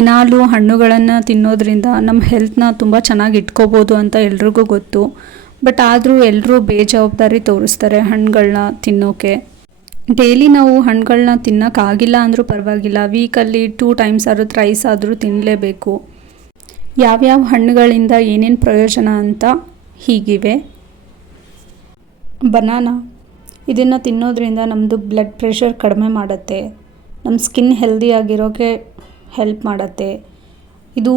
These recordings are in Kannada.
ದಿನಾಲೂ ಹಣ್ಣುಗಳನ್ನು ತಿನ್ನೋದ್ರಿಂದ ನಮ್ಮ ಹೆಲ್ತ್ನ ತುಂಬ ಚೆನ್ನಾಗಿ ಇಟ್ಕೋಬೋದು ಅಂತ ಎಲ್ರಿಗೂ ಗೊತ್ತು. ಬಟ್ ಆದರೂ ಎಲ್ಲರೂ ಬೇಜವಾಬ್ದಾರಿ ತೋರಿಸ್ತಾರೆ ಹಣ್ಣುಗಳನ್ನ ತಿನ್ನೋಕೆ. ಡೈಲಿ ನಾವು ಹಣ್ಣುಗಳನ್ನ ತಿನ್ನೋಕ್ಕಾಗಿಲ್ಲ ಅಂದರೂ ಪರವಾಗಿಲ್ಲ, ವೀಕಲ್ಲಿ 2 ಟೈಮ್ಸ್ ಆದರೂ ಥ್ರೈಸ್ ಆದರೂ ತಿನ್ನಲೇಬೇಕು. ಯಾವ್ಯಾವ ಹಣ್ಣುಗಳಿಂದ ಏನೇನು ಪ್ರಯೋಜನ ಅಂತ ಹೀಗಿವೆ. ಬನಾನಾ, ಇದನ್ನು ತಿನ್ನೋದ್ರಿಂದ ನಮ್ಮದು ಬ್ಲಡ್ ಪ್ರೆಷರ್ ಕಡಿಮೆ ಮಾಡುತ್ತೆ, ನಮ್ಮ ಸ್ಕಿನ್ ಹೆಲ್ದಿಯಾಗಿರೋಕ್ಕೆ ಹೆಲ್ಪ್ ಮಾಡುತ್ತೆ. ಇದು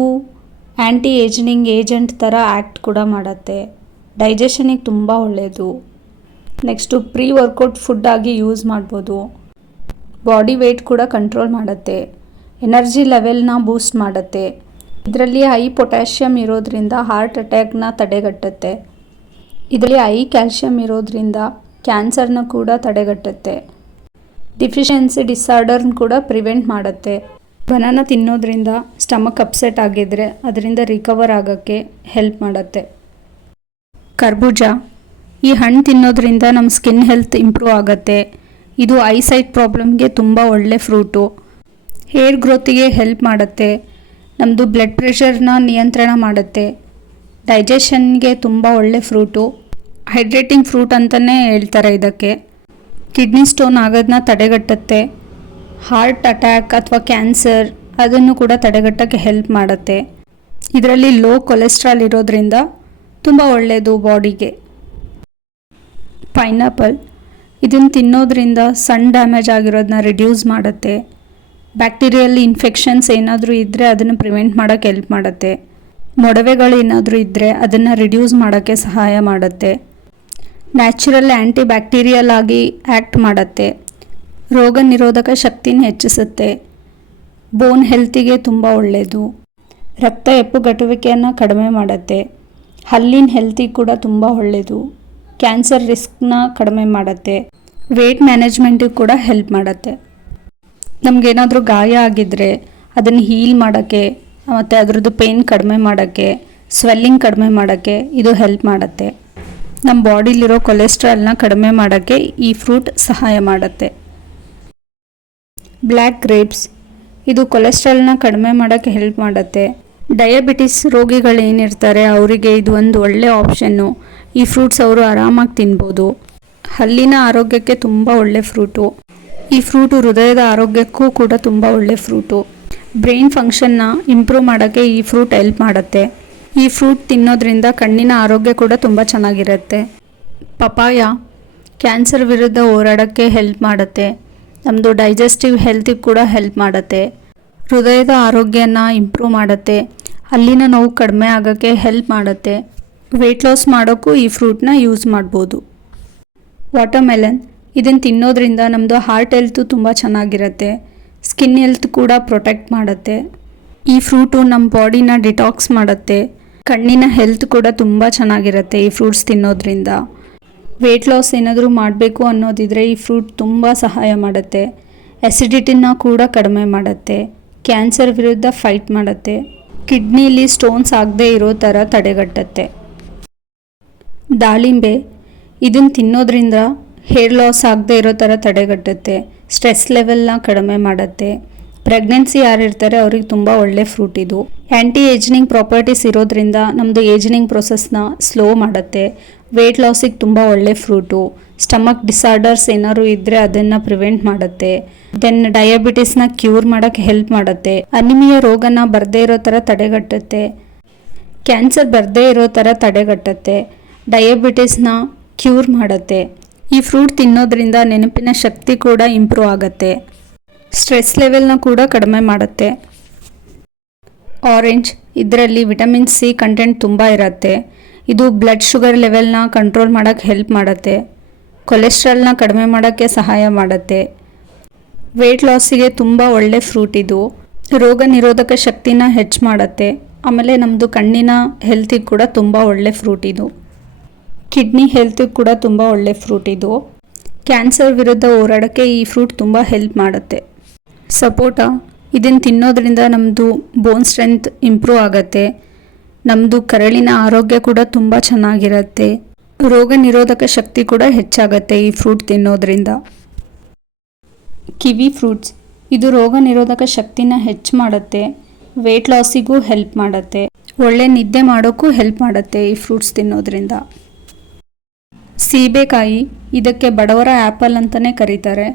ಆ್ಯಂಟಿ ಏಜಿಂಗ್ ಏಜೆಂಟ್ ಥರ ಆ್ಯಕ್ಟ್ ಕೂಡ ಮಾಡುತ್ತೆ. ಡೈಜೆಷನಿಗೆ ತುಂಬ ಒಳ್ಳೆಯದು. ನೆಕ್ಸ್ಟು ಪ್ರೀ ವರ್ಕೌಟ್ ಫುಡ್ ಆಗಿ ಯೂಸ್ ಮಾಡ್ಬೋದು. ಬಾಡಿ ವೆಯ್ಟ್ ಕೂಡ ಕಂಟ್ರೋಲ್ ಮಾಡುತ್ತೆ. ಎನರ್ಜಿ ಲೆವೆಲ್ನ ಬೂಸ್ಟ್ ಮಾಡುತ್ತೆ. ಇದರಲ್ಲಿ ಹೈ ಪೊಟ್ಯಾಷಿಯಮ್ ಇರೋದ್ರಿಂದ ಹಾರ್ಟ್ ಅಟ್ಯಾಕ್ನ ತಡೆಗಟ್ಟುತ್ತೆ. ಇದರಲ್ಲಿ ಹೈ ಕ್ಯಾಲ್ಶಿಯಮ್ ಇರೋದ್ರಿಂದ ಕ್ಯಾನ್ಸರ್ನ ಕೂಡ ತಡೆಗಟ್ಟುತ್ತೆ. ಡಿಫಿಷಿಯನ್ಸಿ ಡಿಸಾರ್ಡರ್ನ ಕೂಡ ಪ್ರಿವೆಂಟ್ ಮಾಡುತ್ತೆ. ಬನಾನಾ ತಿನ್ನೋದ್ರಿಂದ ಸ್ಟಮಕ್ ಅಪ್ಸೆಟ್ ಆಗಿದ್ರೆ ಅದರಿಂದ ರಿಕವರ್ ಆಗೋಕ್ಕೆ ಹೆಲ್ಪ್ ಮಾಡುತ್ತೆ. ಕರ್ಬೂಜ, ಈ ಹಣ್ಣು ತಿನ್ನೋದ್ರಿಂದ ನಮ್ಮ ಸ್ಕಿನ್ ಹೆಲ್ತ್ ಇಂಪ್ರೂವ್ ಆಗುತ್ತೆ. ಇದು ಐಸೈಟ್ ಪ್ರಾಬ್ಲಮ್ಗೆ ತುಂಬ ಒಳ್ಳೆ ಫ್ರೂಟು. ಹೇರ್ ಗ್ರೋತಿಗೆ ಹೆಲ್ಪ್ ಮಾಡುತ್ತೆ. ನಮ್ಮದು ಬ್ಲಡ್ ಪ್ರೆಷರ್ನ ನಿಯಂತ್ರಣ ಮಾಡುತ್ತೆ. ಡೈಜೆಷನ್ಗೆ ತುಂಬ ಒಳ್ಳೆ ಫ್ರೂಟು. ಹೈಡ್ರೇಟಿಂಗ್ ಫ್ರೂಟ್ ಅಂತಲೇ ಹೇಳ್ತಾರೆ ಇದಕ್ಕೆ. ಕಿಡ್ನಿ ಸ್ಟೋನ್ ಆಗೋದನ್ನ ತಡೆಗಟ್ಟುತ್ತೆ. ಹಾರ್ಟ್ ಅಟ್ಯಾಕ್ ಅಥವಾ ಕ್ಯಾನ್ಸರ್ ಅದನ್ನು ಕೂಡ ತಡೆಗಟ್ಟೋಕ್ಕೆ ಹೆಲ್ಪ್ ಮಾಡುತ್ತೆ. ಇದರಲ್ಲಿ ಲೋ ಕೊಲೆಸ್ಟ್ರಾಲ್ ಇರೋದ್ರಿಂದ ತುಂಬ ಒಳ್ಳೆಯದು ಬಾಡಿಗೆ. ಪೈನಾಪಲ್, ಇದನ್ನು ತಿನ್ನೋದ್ರಿಂದ ಸನ್ ಡ್ಯಾಮೇಜ್ ಆಗಿರೋದನ್ನ ರಿಡ್ಯೂಸ್ ಮಾಡುತ್ತೆ. ಬ್ಯಾಕ್ಟೀರಿಯಲ್ ಇನ್ಫೆಕ್ಷನ್ಸ್ ಏನಾದರೂ ಇದ್ದರೆ ಅದನ್ನು ಪ್ರಿವೆಂಟ್ ಮಾಡೋಕ್ಕೆ ಹೆಲ್ಪ್ ಮಾಡುತ್ತೆ. ಮೊಡವೆಗಳು ಏನಾದರೂ ಇದ್ದರೆ ಅದನ್ನು ರಿಡ್ಯೂಸ್ ಮಾಡೋಕ್ಕೆ ಸಹಾಯ ಮಾಡುತ್ತೆ. ನ್ಯಾಚುರಲ್ ಆ್ಯಂಟಿ ಬ್ಯಾಕ್ಟೀರಿಯಲ್ ಆಗಿ ಆ್ಯಕ್ಟ್ ಮಾಡುತ್ತೆ. ರೋಗ ನಿರೋಧಕ ಶಕ್ತಿನ ಹೆಚ್ಚಿಸುತ್ತೆ. ಬೋನ್ ಹೆಲ್ತಿಗೆ ತುಂಬ ಒಳ್ಳೆಯದು. ರಕ್ತ ಹೆಪ್ಪುಗಟ್ಟುವಿಕೆಯನ್ನು ಕಡಿಮೆ ಮಾಡುತ್ತೆ. ಹಲ್ಲಿನ ಹೆಲ್ತಿಗೆ ಕೂಡ ತುಂಬ ಒಳ್ಳೆಯದು. ಕ್ಯಾನ್ಸರ್ ರಿಸ್ಕ್ನ ಕಡಿಮೆ ಮಾಡುತ್ತೆ. ವೇಟ್ ಮ್ಯಾನೇಜ್ಮೆಂಟಿಗೆ ಕೂಡ ಹೆಲ್ಪ್ ಮಾಡುತ್ತೆ. ನಮಗೇನಾದರೂ ಗಾಯ ಆಗಿದ್ದರೆ ಅದನ್ನು ಹೀಲ್ ಮಾಡೋಕ್ಕೆ ಮತ್ತು ಅದರದ್ದು ಪೇಯ್ನ್ ಕಡಿಮೆ ಮಾಡೋಕ್ಕೆ, ಸ್ವೆಲ್ಲಿಂಗ್ ಕಡಿಮೆ ಮಾಡೋಕ್ಕೆ ಇದು ಹೆಲ್ಪ್ ಮಾಡುತ್ತೆ. ನಮ್ಮ ಬಾಡಿಲಿರೋ ಕೊಲೆಸ್ಟ್ರಾಲ್ನ ಕಡಿಮೆ ಮಾಡೋಕ್ಕೆ ಈ ಫ್ರೂಟ್ ಸಹಾಯ ಮಾಡುತ್ತೆ. ಬ್ಲ್ಯಾಕ್ ಗ್ರೇಪ್ಸ್, ಇದು ಕೊಲೆಸ್ಟ್ರಾಲ್ನ ಕಡಿಮೆ ಮಾಡೋಕ್ಕೆ ಹೆಲ್ಪ್ ಮಾಡುತ್ತೆ. ಡಯಾಬಿಟಿಸ್ ರೋಗಿಗಳೇನಿರ್ತಾರೆ ಅವರಿಗೆ ಇದು ಒಂದು ಒಳ್ಳೆಯ ಆಪ್ಷನ್ನು. ಈ ಫ್ರೂಟ್ಸ್ ಅವರು ಆರಾಮಾಗಿ ತಿನ್ಬೋದು. ಹಲ್ಲಿನ ಆರೋಗ್ಯಕ್ಕೆ ತುಂಬ ಒಳ್ಳೆ ಫ್ರೂಟು. ಈ ಫ್ರೂಟು ಹೃದಯದ ಆರೋಗ್ಯಕ್ಕೂ ಕೂಡ ತುಂಬ ಒಳ್ಳೆ ಫ್ರೂಟು. ಬ್ರೈನ್ ಫಂಕ್ಷನ್ನ ಇಂಪ್ರೂವ್ ಮಾಡೋಕ್ಕೆ ಈ ಫ್ರೂಟ್ ಹೆಲ್ಪ್ ಮಾಡುತ್ತೆ. ಈ ಫ್ರೂಟ್ ತಿನ್ನೋದ್ರಿಂದ ಕಣ್ಣಿನ ಆರೋಗ್ಯ ಕೂಡ ತುಂಬ ಚೆನ್ನಾಗಿರುತ್ತೆ. ಪಪಾಯ, ಕ್ಯಾನ್ಸರ್ ವಿರುದ್ಧ ಹೋರಾಡೋಕ್ಕೆ ಹೆಲ್ಪ್ ಮಾಡುತ್ತೆ. ನಮ್ಮದು ಡೈಜೆಸ್ಟಿವ್ ಹೆಲ್ತಿಗೆ ಕೂಡ ಹೆಲ್ಪ್ ಮಾಡುತ್ತೆ. ಹೃದಯದ ಆರೋಗ್ಯನ ಇಂಪ್ರೂವ್ ಮಾಡುತ್ತೆ. ಹಲ್ಲಿನ ನೋವು ಕಡಿಮೆ ಆಗೋಕ್ಕೆ ಹೆಲ್ಪ್ ಮಾಡುತ್ತೆ. ವೆಯ್ಟ್ ಲಾಸ್ ಮಾಡೋಕ್ಕೂ ಈ ಫ್ರೂಟ್ನ ಯೂಸ್ ಮಾಡ್ಬೋದು. ವಾಟರ್ಮೆಲನ್, ಇದನ್ನು ತಿನ್ನೋದ್ರಿಂದ ನಮ್ಮದು ಹಾರ್ಟ್ ಹೆಲ್ತು ತುಂಬ ಚೆನ್ನಾಗಿರುತ್ತೆ. ಸ್ಕಿನ್ ಹೆಲ್ತ್ ಕೂಡ ಪ್ರೊಟೆಕ್ಟ್ ಮಾಡುತ್ತೆ. ಈ ಫ್ರೂಟು ನಮ್ಮ ಬಾಡಿನ ಡಿಟಾಕ್ಸ್ ಮಾಡುತ್ತೆ. ಕಣ್ಣಿನ ಹೆಲ್ತ್ ಕೂಡ ತುಂಬ ಚೆನ್ನಾಗಿರುತ್ತೆ ಈ ಫ್ರೂಟ್ಸ್ ತಿನ್ನೋದ್ರಿಂದ. ವೆಯ್ಟ್ ಲಾಸ್ ಏನಾದರೂ ಮಾಡಬೇಕು ಅನ್ನೋದಿದ್ರೆ ಈ ಫ್ರೂಟ್ ತುಂಬ ಸಹಾಯ ಮಾಡುತ್ತೆ. ಆ್ಯಸಿಡಿಟಿನ ಕೂಡ ಕಡಿಮೆ ಮಾಡುತ್ತೆ. ಕ್ಯಾನ್ಸರ್ ವಿರುದ್ಧ ಫೈಟ್ ಮಾಡುತ್ತೆ. ಕಿಡ್ನಿಲಿ ಸ್ಟೋನ್ಸ್ ಆಗದೆ ಇರೋ ಥರ ತಡೆಗಟ್ಟುತ್ತೆ. ದಾಳಿಂಬೆ, ಇದನ್ನು ತಿನ್ನೋದ್ರಿಂದ ಹೇರ್ ಲಾಸ್ ಆಗದೆ ಇರೋ ಥರ ತಡೆಗಟ್ಟುತ್ತೆ. ಸ್ಟ್ರೆಸ್ ಲೆವೆಲ್ನ ಕಡಿಮೆ ಮಾಡುತ್ತೆ. ಪ್ರೆಗ್ನೆನ್ಸಿ ಯಾರಿರ್ತಾರೆ ಅವ್ರಿಗೆ ತುಂಬ ಒಳ್ಳೆ ಫ್ರೂಟ್ ಇದು. ಆ್ಯಂಟಿ ಏಜಿಂಗ್ ಪ್ರಾಪರ್ಟೀಸ್ ಇರೋದ್ರಿಂದ ನಮ್ಮದು ಏಜಿಂಗ್ ಪ್ರೊಸೆಸ್ನ ಸ್ಲೋ ಮಾಡುತ್ತೆ. ವೆಯ್ಟ್ ಲಾಸಿಗೆ ತುಂಬ ಒಳ್ಳೆ ಫ್ರೂಟು. ಸ್ಟಮಕ್ ಡಿಸಾರ್ಡರ್ಸ್ ಏನಾದ್ರು ಇದ್ದರೆ ಅದನ್ನು ಪ್ರಿವೆಂಟ್ ಮಾಡುತ್ತೆ. ದೆನ್ ಡಯಾಬಿಟಿಸ್ನ ಕ್ಯೂರ್ ಮಾಡೋಕ್ಕೆ ಹೆಲ್ಪ್ ಮಾಡುತ್ತೆ. ಅನಿಮಿಯಾ ರೋಗನ ಬರದೇ ಇರೋ ಥರ ತಡೆಗಟ್ಟುತ್ತೆ. ಕ್ಯಾನ್ಸರ್ ಬರದೇ ಇರೋ ಥರ ತಡೆಗಟ್ಟುತ್ತೆ. ಡಯಾಬಿಟಿಸ್ನ ಕ್ಯೂರ್ ಮಾಡುತ್ತೆ. ಈ ಫ್ರೂಟ್ ತಿನ್ನೋದ್ರಿಂದ ನೆನಪಿನ ಶಕ್ತಿ ಕೂಡ ಇಂಪ್ರೂವ್ ಆಗುತ್ತೆ. ಸ್ಟ್ರೆಸ್ ಲೆವೆಲ್ನ ಕೂಡ ಕಡಿಮೆ ಮಾಡುತ್ತೆ. ಆರೆಂಜ್, ಇದರಲ್ಲಿ ವಿಟಮಿನ್ ಸಿ ಕಂಟೆಂಟ್ ತುಂಬ ಇರುತ್ತೆ. ಇದು ಬ್ಲಡ್ ಶುಗರ್ ಲೆವೆಲ್ನ ಕಂಟ್ರೋಲ್ ಮಾಡೋಕ್ಕೆ ಹೆಲ್ಪ್ ಮಾಡುತ್ತೆ. ಕೊಲೆಸ್ಟ್ರಾಲ್ನ ಕಡಿಮೆ ಮಾಡೋಕ್ಕೆ ಸಹಾಯ ಮಾಡುತ್ತೆ. ವೆಯ್ಟ್ ಲಾಸಿಗೆ ತುಂಬ ಒಳ್ಳೆ ಫ್ರೂಟ್ ಇದು. ರೋಗ ನಿರೋಧಕ ಶಕ್ತಿನ ಹೆಚ್ಚು ಮಾಡುತ್ತೆ. ಆಮೇಲೆ ನಮ್ಮದು ಕಣ್ಣಿನ ಹೆಲ್ತಿಗೆ ಕೂಡ ತುಂಬ ಒಳ್ಳೆ ಫ್ರೂಟ್ ಇದು. ಕಿಡ್ನಿ ಹೆಲ್ತಿಗೆ ಕೂಡ ತುಂಬ ಒಳ್ಳೆ ಫ್ರೂಟ್ ಇದು. ಕ್ಯಾನ್ಸರ್ ವಿರುದ್ಧ ಹೋರಾಡೋಕ್ಕೆ ಈ ಫ್ರೂಟ್ ತುಂಬ ಹೆಲ್ಪ್ ಮಾಡುತ್ತೆ. ಸಪೋಟ, ಇದನ್ನು ತಿನ್ನೋದ್ರಿಂದ ನಮ್ಮದು ಬೋನ್ ಸ್ಟ್ರೆಂತ್ ಇಂಪ್ರೂವ್ ಆಗುತ್ತೆ. ನಮ್ಮದು ಕರಳಿನ ಆರೋಗ್ಯ ಕೂಡ ತುಂಬ ಚೆನ್ನಾಗಿರುತ್ತೆ. ರೋಗ ನಿರೋಧಕ ಶಕ್ತಿ ಕೂಡ ಹೆಚ್ಚಾಗುತ್ತೆ ಈ ಫ್ರೂಟ್ ತಿನ್ನೋದ್ರಿಂದ. ಕಿವಿ ಫ್ರೂಟ್ಸ್, ಇದು ರೋಗ ನಿರೋಧಕ ಶಕ್ತಿನ ಹೆಚ್ಚು ಮಾಡುತ್ತೆ. ವೆಯ್ಟ್ ಲಾಸಿಗೂ ಹೆಲ್ಪ್ ಮಾಡುತ್ತೆ, ಒಳ್ಳೆ ನಿದ್ದೆ ಮಾಡೋಕ್ಕೂ ಹೆಲ್ಪ್ ಮಾಡುತ್ತೆ ಈ ಫ್ರೂಟ್ಸ್ ತಿನ್ನೋದ್ರಿಂದ. ಸೀಬೆಕಾಯಿ, ಇದಕ್ಕೆ ಬಡವರ ಆ್ಯಪಲ್ ಅಂತಲೇ ಕರೀತಾರೆ.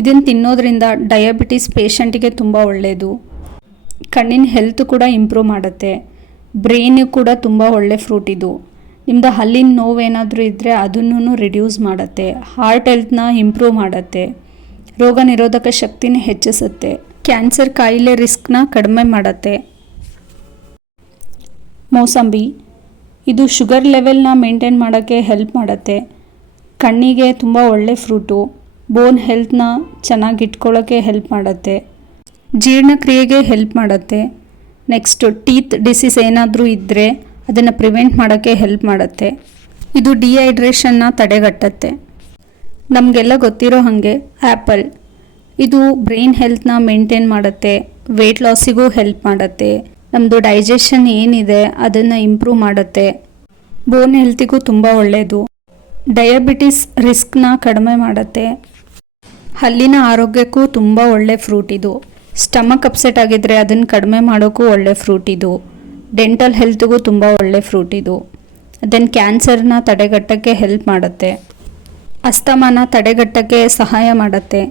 ಇದನ್ನು ತಿನ್ನೋದ್ರಿಂದ ಡಯಾಬಿಟಿಸ್ ಪೇಷಂಟಿಗೆ ತುಂಬ ಒಳ್ಳೆಯದು. ಕಣ್ಣಿನ ಹೆಲ್ತ್ ಕೂಡ ಇಂಪ್ರೂವ್ ಮಾಡುತ್ತೆ. ಬ್ರೈನಿಗೆ ಕೂಡ ತುಂಬ ಒಳ್ಳೆ ಫ್ರೂಟ್ ಇದು. ನಿಮ್ಮದು ಹಲ್ಲಿನ ನೋವೇನಾದರೂ ಇದ್ದರೆ ಅದನ್ನು ರಿಡ್ಯೂಸ್ ಮಾಡುತ್ತೆ. ಹಾರ್ಟ್ ಹೆಲ್ತ್ನ ಇಂಪ್ರೂವ್ ಮಾಡುತ್ತೆ. ರೋಗ ನಿರೋಧಕ ಶಕ್ತಿನ ಹೆಚ್ಚಿಸುತ್ತೆ. ಕ್ಯಾನ್ಸರ್ ಕಾಯಿಲೆ ರಿಸ್ಕ್ನ ಕಡಿಮೆ ಮಾಡುತ್ತೆ. ಮೋಸಂಬಿ, ಇದು ಶುಗರ್ ಲೆವೆಲ್ನ ಮೇಂಟೈನ್ ಮಾಡೋಕ್ಕೆ ಹೆಲ್ಪ್ ಮಾಡುತ್ತೆ. ಕಣ್ಣಿಗೆ ತುಂಬ ಒಳ್ಳೆ ಫ್ರೂಟು. ಬೋನ್ ಹೆಲ್ತ್ನ ಚೆನ್ನಾಗಿ ಇಟ್ಕೊಳ್ಳೋಕ್ಕೆ ಹೆಲ್ಪ್ ಮಾಡುತ್ತೆ. ಜೀರ್ಣಕ್ರಿಯೆಗೆ ಹೆಲ್ಪ್ ಮಾಡುತ್ತೆ. ನೆಕ್ಸ್ಟು ಟೀತ್ ಡಿಸೀಸ್ ಏನಾದರೂ ಇದ್ದರೆ ಅದನ್ನು ಪ್ರಿವೆಂಟ್ ಮಾಡೋಕ್ಕೆ ಹೆಲ್ಪ್ ಮಾಡುತ್ತೆ. ಇದು ಡಿಹೈಡ್ರೇಷನ್ನ ತಡೆಗಟ್ಟುತ್ತೆ. ನಮಗೆಲ್ಲ ಗೊತ್ತಿರೋ ಹಾಗೆ ಆ್ಯಪಲ್, ಇದು ಬ್ರೈನ್ ಹೆಲ್ತ್ನ ಮೇಂಟೈನ್ ಮಾಡುತ್ತೆ. ವೆಯ್ಟ್ ಲಾಸಿಗೂ ಹೆಲ್ಪ್ ಮಾಡುತ್ತೆ. ನಮ್ಮದು ಡೈಜೆಷನ್ ಏನಿದೆ ಅದನ್ನು ಇಂಪ್ರೂವ್ ಮಾಡುತ್ತೆ. ಬೋನ್ ಹೆಲ್ತಿಗೂ ತುಂಬ ಒಳ್ಳೆಯದು. ಡಯಾಬಿಟಿಸ್ ರಿಸ್ಕ್ನ ಕಡಿಮೆ ಮಾಡುತ್ತೆ. ಹಲ್ಲಿನ ಆರೋಗ್ಯಕ್ಕೂ ತುಂಬ ಒಳ್ಳೆ ಫ್ರೂಟ್ ಇದು. ಸ್ಟಮಕ್ ಅಪ್ಸೆಟ್ ಆಗಿದ್ದರೆ ಅದನ್ನು ಕಡಿಮೆ ಮಾಡೋಕ್ಕೂ ಒಳ್ಳೆ ಫ್ರೂಟ್ ಇದು. ಡೆಂಟಲ್ ಹೆಲ್ತ್ಗೂ ತುಂಬ ಒಳ್ಳೆ ಫ್ರೂಟ್ ಇದು. ದೆನ್ ಕ್ಯಾನ್ಸರ್ನ ತಡೆಗಟ್ಟೋಕ್ಕೆ ಹೆಲ್ಪ್ ಮಾಡುತ್ತೆ. ಅಸ್ತಮಾನ ತಡೆಗಟ್ಟೋಕ್ಕೆ ಸಹಾಯ ಮಾಡುತ್ತೆ.